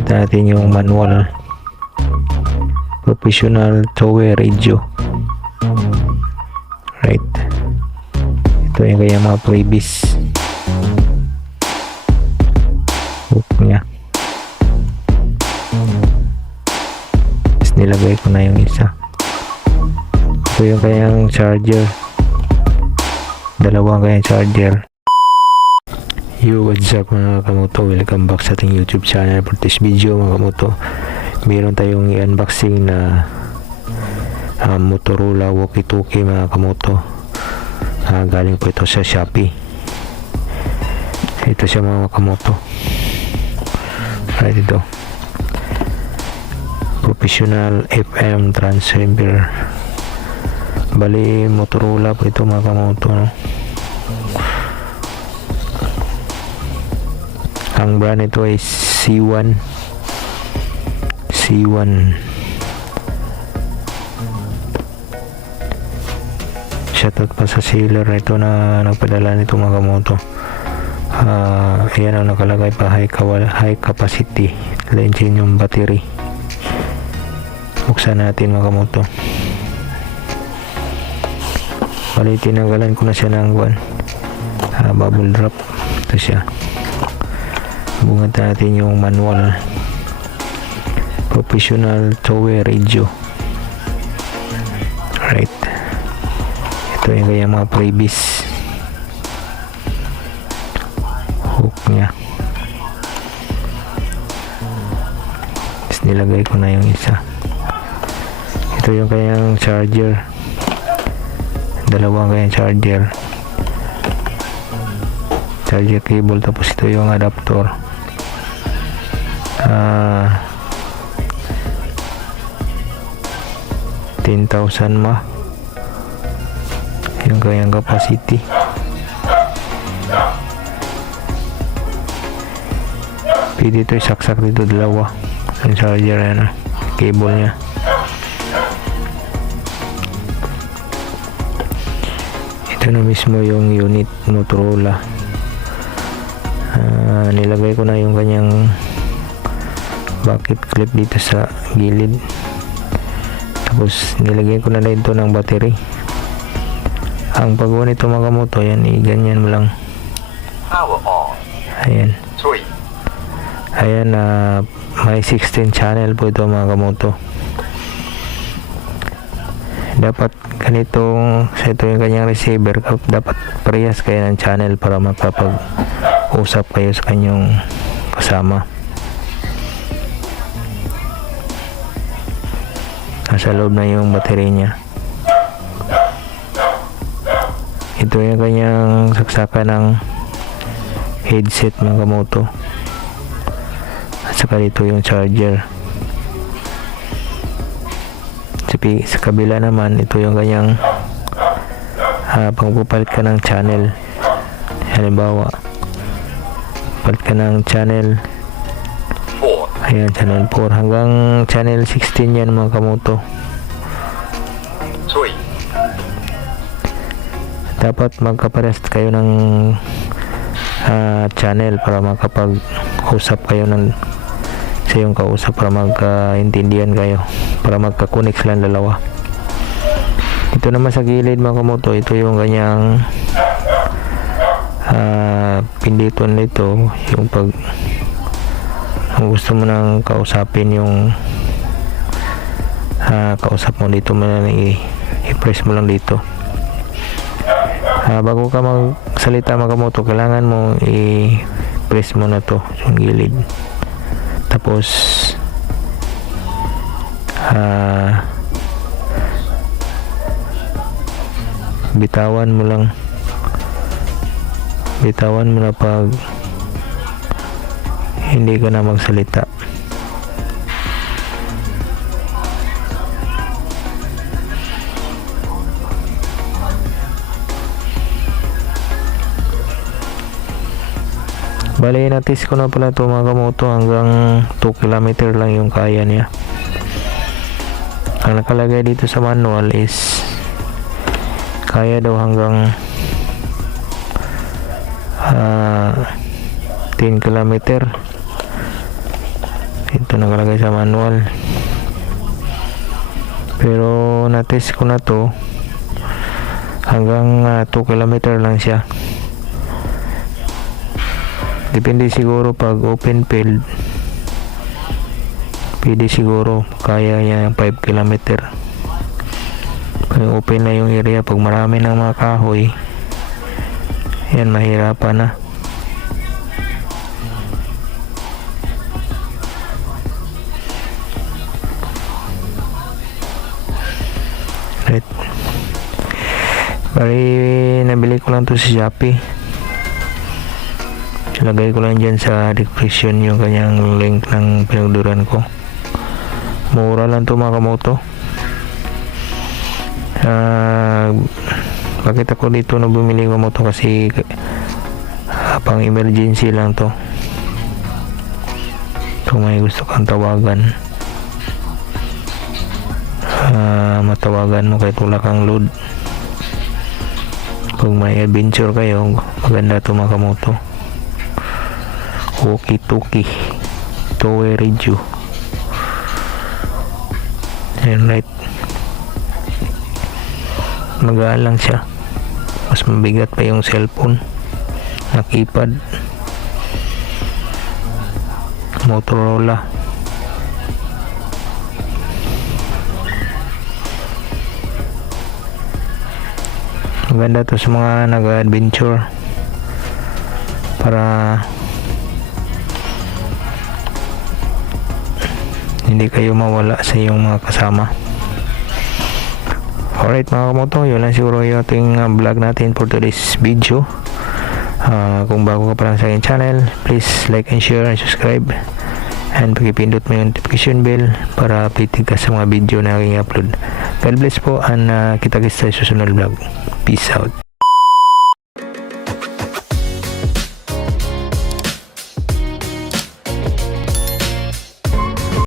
Buhat natin yung manual professional two-way radio. Right, ito yung kaya mga previous hook nya. Tapos nilagay ko na yung isa. Ito yung kayang charger, dalawang kayang charger. Yo, what's up mga kamoto, welcome back sa ating YouTube channel. For this video mga kamoto, meron tayong i-unboxing na Motorola walkie-talkie mga kamoto. Galing po ito sa Shopee. Ito siya mga kamoto. Right, ito professional FM transceiver. Bali Motorola po ito mga kamoto, no? Ang brand ito ay C1. Shoutout pa sa seller ito na nagpadala nito mga kamoto. Ayan ang nakalagay pa, high capacity lithium battery. Buksan natin mga kamoto. Bali tinanggalan ko na siya ng bubble wrap. Ito siya. Bungat natin yung manual professional two-way radio. Right, ito yung kaya mga previous hook nya. Tapos nilagay ko na yung isa. Ito yung kayang charger, dalawang kayang charger cable. Tapos ito yung adapter. 10,000 mAh yung kayang capacity. Pwede ito isaksak dito dalawa yung charger, cable nya. Ito na mismo yung unit Motorola. Nilagay ko na yung kanyang bucket clip dito sa gilid. Tapos nilagay ko na dito ng battery. Ang paggawa nito mga kamoto, yan, ganyan mo lang. Ayan. Ayan, may 16 channel po ito mga kamoto. Dapat ganitong, ito yung kanyang receiver, dapat parehas kayo ng channel para makapag-usap kayo sa kanyang kasama. Nasa loob na yung battery nya. Ito yung kanyang saksakan ng headset mga kamoto. At saka dito yung charger. Sa kabila naman, ito yung kanyang pagpupalit ka ng channel. Halimbawa, palit ka ng channel, ayan, channel 4 hanggang channel 16 yan mga kamoto. Dapat magkapares kayo ng channel para makapag-usap kayo sa yung kausap, para magkaintindihan kayo, para magka-connect silang dalawa. Ito naman sa gilid mga kamoto, ito yung kanyang pinditon nito, yung pag gusto mo nang kausapin yung kausap mo, dito mo na i-press mo lang dito. Bago ka magsalita mga kamoto, kailangan mo i-press mo na to yung gilid. Tapos bitawan mo na pag hindi ka na magsalita. Bali, natis ko na pala ito mga kamoto, hanggang 2 km lang yung kaya niya. Ang nakalagay dito sa manual is kaya daw hanggang 10 km. ito nakalagay sa manual, pero na-test ko na to hanggang 2 km lang siya. Depende siguro pag open field, pwede siguro kaya niya 5 km. Pag open na yung area, pag marami ng mga kahoy, yan mahirapan na. Right. Bali, nabili ko lang to sa Shopee. Lagay ko lang dyan sa description yung kanyang link ng pinagduran ko. Mura lang to mga kamoto. Bakit ako dito na bumili ng moto? Kasi pang emergency lang to. Kung may gusto kang tawagan, matawagan mo kahit wala kang load. Kung may adventure kayo, maganda to mga kamoto. Walkie-talkie, two-way radio. And right, magaan lang siya. Mas mabigat pa yung cellphone na keypad. Motorola. Maganda to sa mga nag-adventure para hindi kayo mawala sa iyong mga kasama. Alright mga kamoto, yun lang siguro yung ating vlog natin for today's video. Kung bago ka pa lang sa aking channel, please like and share and subscribe, and pakipindot mo yung notification bell para updated ka sa mga video na aking upload. God bless po, and kita-kits sa susunod vlog. Peace out.